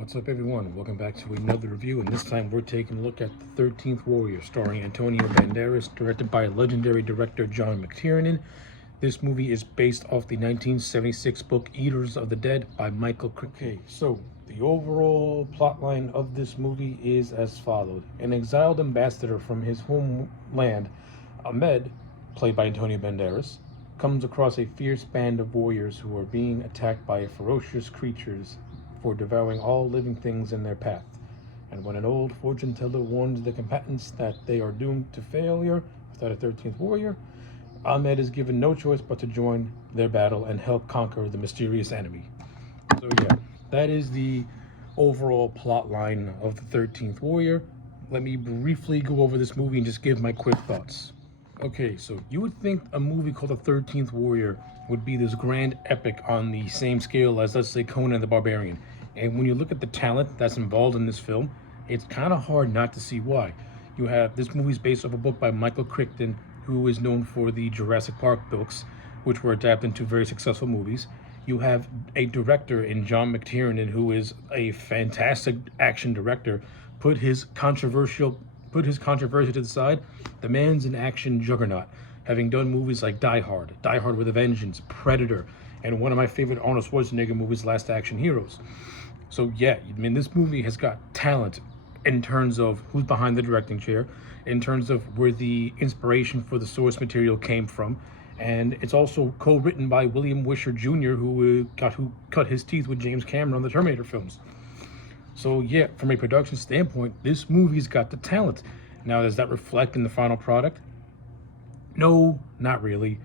What's up, everyone? Welcome back to another review, and this time we're taking a look at The 13th Warrior, starring Antonio Banderas, directed by legendary director John McTiernan. This movie is based off the 1976 book Eaters of the Dead by Michael Crichton. Okay, so the overall plotline of this movie is as followed. An exiled ambassador from his homeland, Ahmed, played by Antonio Banderas, comes across a fierce band of warriors who are being attacked by ferocious creatures for devouring all living things in their path. And when an old fortune teller warns the combatants that they are doomed to failure without a 13th warrior, Ahmed is given no choice but to join their battle and help conquer the mysterious enemy. So yeah, that is the overall plot line of the 13th Warrior. Let me briefly go over this movie and just give my quick thoughts. Okay, so you would think a movie called The 13th Warrior would be this grand epic on the same scale as, let's say, Conan the Barbarian. And when you look at the talent that's involved in this film, it's kind of hard not to see why. You have, this movie's based off a book by Michael Crichton, who is known for the Jurassic Park books, which were adapted into very successful movies. You have a director in John McTiernan, who is a fantastic action director, put his controversy to the side. The man's an action juggernaut, having done movies like Die Hard with a Vengeance, Predator, and one of my favorite Arnold Schwarzenegger movies, Last Action Heroes. So yeah, I mean, this movie has got talent in terms of who's behind the directing chair, in terms of where the inspiration for the source material came from, and it's also co-written by William Wisher Jr., who cut his teeth with James Cameron on the Terminator films. So yeah, from a production standpoint, this movie's got the talent. Now, does that reflect in the final product? No, not really.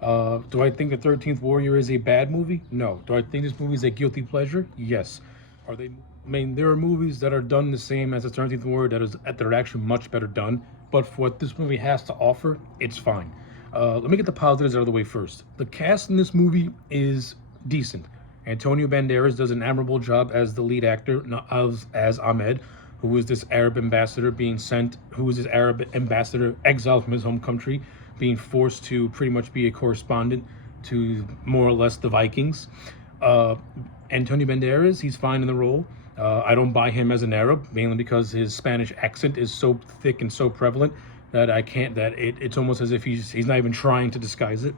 Do I think The 13th Warrior is a bad movie? No. Do I think this movie is a guilty pleasure? Yes. Are they? I mean, there are movies that are done the same as The 13th Warrior that are actually much better done. But for what this movie has to offer, it's fine. Let me get the positives out of the way first. The cast in this movie is decent. Antonio Banderas does an admirable job as the lead actor, as Ahmed, who is this Arab ambassador exiled from his home country, being forced to pretty much be a correspondent to more or less the Vikings. Antonio Banderas, he's fine in the role. I don't buy him as an Arab, mainly because his Spanish accent is so thick and so prevalent that it's almost as if he's not even trying to disguise it.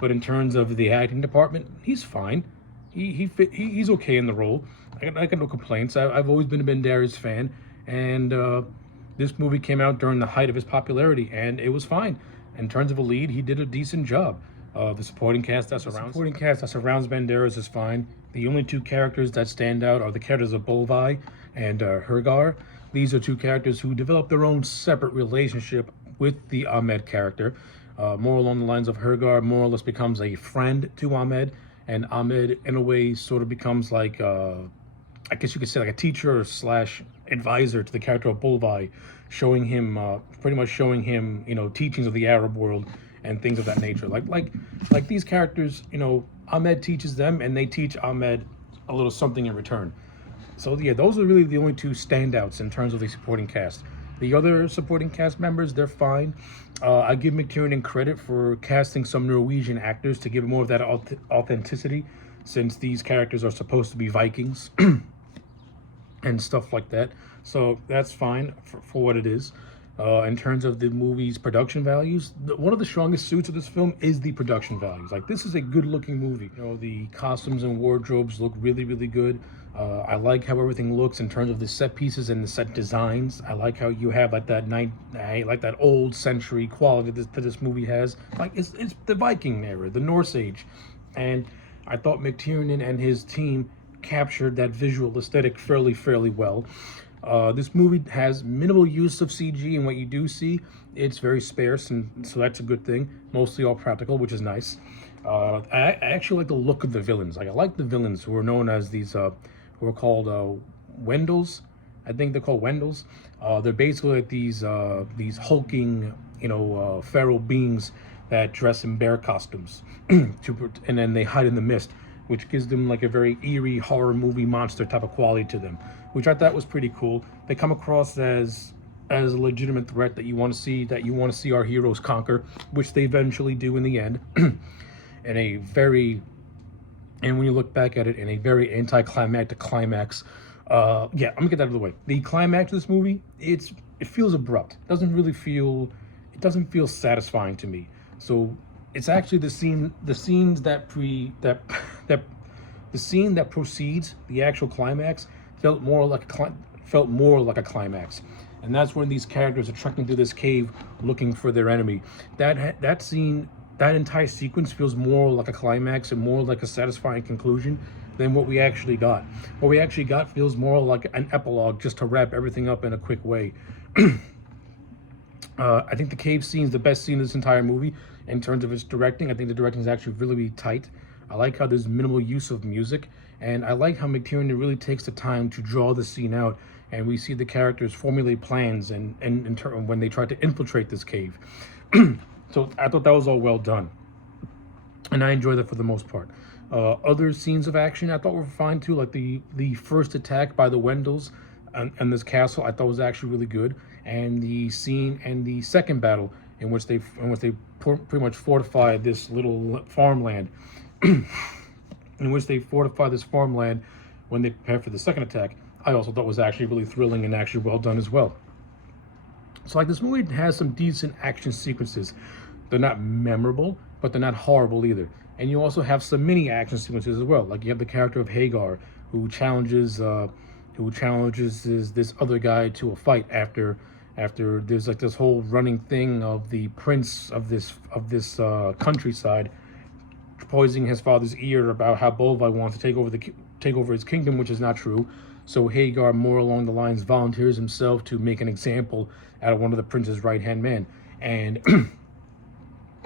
But in terms of the acting department, he's fine. He's okay in the role. I got no complaints. I've always been a Banderas fan, and this movie came out during the height of his popularity, and it was fine. In terms of a lead, he did a decent job. The supporting cast that surrounds Banderas is fine. The only two characters that stand out are the characters of Bolvai and Hergar. These are two characters who develop their own separate relationship with the Ahmed character. More along the lines of Hergar more or less becomes a friend to Ahmed, and Ahmed, in a way, sort of becomes like, I guess you could say, like a teacher slash advisor to the character of Bolvai, showing him, teachings of the Arab world and things of that nature. Like these characters, Ahmed teaches them, and they teach Ahmed a little something in return. So yeah, those are really the only two standouts in terms of the supporting cast. The other supporting cast members, they're fine. I give McTiernan credit for casting some Norwegian actors to give more of that authenticity, since these characters are supposed to be Vikings and stuff like that. So that's fine for what it is. In terms of the movie's production values, one of the strongest suits of this film is the production values. Like, this is a good-looking movie. The costumes and wardrobes look really, really good. I like how everything looks in terms of the set pieces and the set designs. I like how you have that old century quality that this movie has. Like, it's the Viking era, the Norse age, and I thought McTiernan and his team captured that visual aesthetic fairly well. This movie has minimal use of CG, and what you do see, it's very sparse, and so that's a good thing. Mostly all practical, which is nice. I actually like the look of the villains. Like, I like the villains who are known as these, who are called Wendels. I think they're called Wendels. They're basically like these hulking, feral beings that dress in bear costumes, and then they hide in the mist, which gives them like a very eerie horror movie monster type of quality to them, which I thought was pretty cool. They come across as a legitimate threat that you want to see our heroes conquer, which they eventually do in the end. And when you look back at it, in a very anticlimactic climax Yeah, I'm gonna get that out of the way. The climax of this movie, it feels abrupt. It doesn't feel satisfying to me. So it's actually the scenes that pre that that the scene that precedes the actual climax felt more like a climax, and that's when these characters are trekking through this cave looking for their enemy. That scene, that entire sequence feels more like a climax and more like a satisfying conclusion than what we actually got. What we actually got feels more like an epilogue, just to wrap everything up in a quick way. I think the cave scene is the best scene in this entire movie in terms of its directing. I think the directing is actually really, really tight. I like how there's minimal use of music, and I like how McTiernan really takes the time to draw the scene out, and we see the characters formulate plans and in turn when they try to infiltrate this cave. So I thought that was all well done, and I enjoyed that for the most part. Other scenes of action I thought were fine too, like the first attack by the Wendells and this castle I thought was actually really good, and the scene and the second battle in which they pretty much fortify this little farmland, in which they fortify this farmland when they prepare for the second attack. I also thought was actually really thrilling and actually well done as well. So like this movie has some decent action sequences. They're not memorable, but they're not horrible either. And you also have some mini action sequences as well. Like you have the character of Hagar who challenges this other guy to a fight after there's like this whole running thing of the prince of this countryside poisoning his father's ear about how Bolvi wants to take over his kingdom, which is not true. So Hagar, more along the lines, volunteers himself to make an example out of one of the prince's right-hand men, and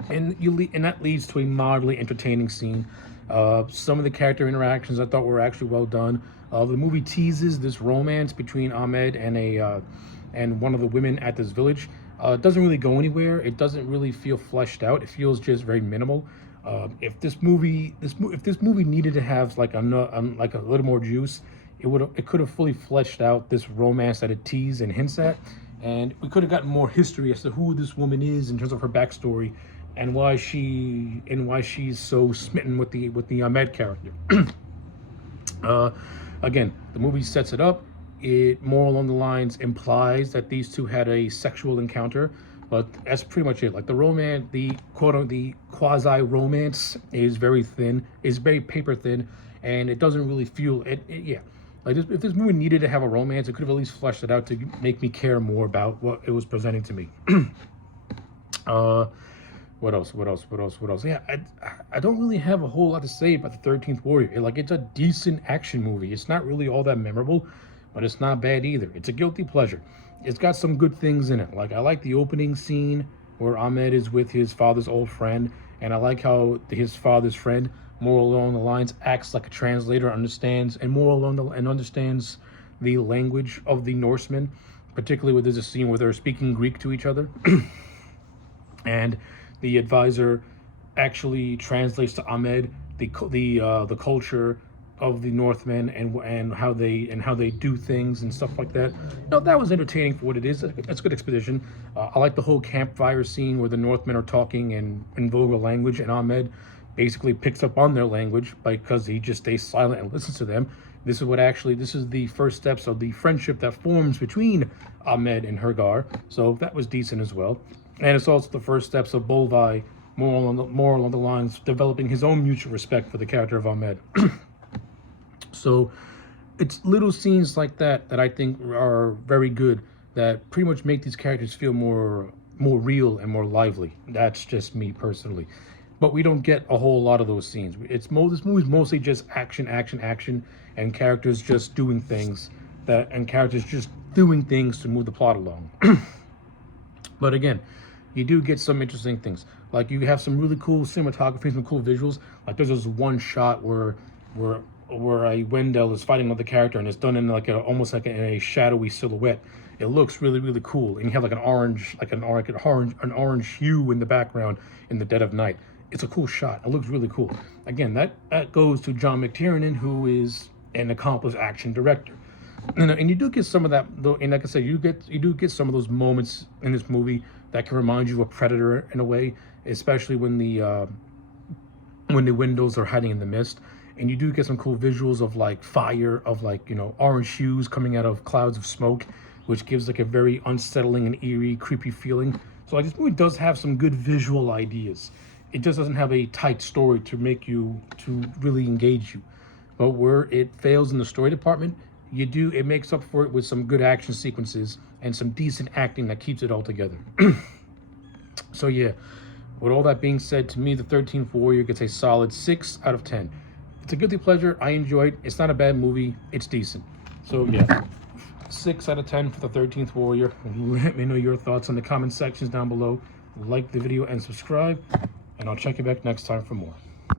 and that leads to a mildly entertaining scene. Some of the character interactions I thought were actually well done. The movie teases this romance between Ahmed and one of the women at this village. It doesn't really go anywhere. It doesn't really feel fleshed out. It feels just very minimal. If this movie needed to have like a little more juice, it could have fully fleshed out this romance that it teases and hints at, and we could have gotten more history as to who this woman is in terms of her backstory and why she's so smitten with the Ahmed character. Again, the movie sets it up. It more along the lines implies that these two had a sexual encounter, but that's pretty much it. Like the quasi romance is very thin, is very paper thin, and it doesn't really feel it. Yeah, like if this movie needed to have a romance, it could have at least fleshed it out to make me care more about what it was presenting to me. What else? Yeah, I don't really have a whole lot to say about the 13th Warrior. It's a decent action movie. It's not really all that memorable, but it's not bad either. It's a guilty pleasure. It's got some good things in it. Like I like the opening scene where Ahmed is with his father's old friend, and I like how his father's friend, more along the lines, acts like a translator, understands the language of the Norsemen, particularly when there's a scene where they're speaking Greek to each other, and the advisor actually translates to Ahmed the culture of the Northmen and how they do things and stuff like that. That was entertaining for what it is. That's good exposition. I like the whole campfire scene where the Northmen are talking in vulgar language, and Ahmed basically picks up on their language because he just stays silent and listens to them. This is the first steps of the friendship that forms between Ahmed and Hagar. So that was decent as well. And it's also the first steps of Bolvi more along the lines developing his own mutual respect for the character of Ahmed. So it's little scenes like that I think are very good, that pretty much make these characters feel more real and more lively. That's just me personally. But we don't get a whole lot of those scenes. This movie's mostly just action, and characters just doing things to move the plot along. But again, you do get some interesting things. Like you have some really cool cinematography, some cool visuals. Like there's this one shot where a Wendell is fighting another character, and it's done in almost like in a shadowy silhouette. It looks really, really cool, and you have an orange hue in the background in the dead of night. It's a cool shot. It looks really cool. Again, that goes to John McTiernan, who is an accomplished action director. And you do get some of that, though. And like I said, you do get some of those moments in this movie that can remind you of a Predator in a way, especially when the windows are hiding in the mist. and you do get some cool visuals of like fire, of like, you know, orange hues coming out of clouds of smoke, which gives like a very unsettling and eerie, creepy feeling. So like, this movie does have some good visual ideas. It just doesn't have a tight story to make you, to really engage you. But where it fails in the story department, it makes up for it with some good action sequences and some decent acting that keeps it all together. So yeah, with all that being said, to me, The 13th Warrior gets a solid 6 out of 10. It's a guilty pleasure. I enjoyed it. It's not a bad movie. It's decent. So yeah, 6 out of 10 for The 13th Warrior. Let me know your thoughts in the comment sections down below. Like the video and subscribe, and I'll check you back next time for more.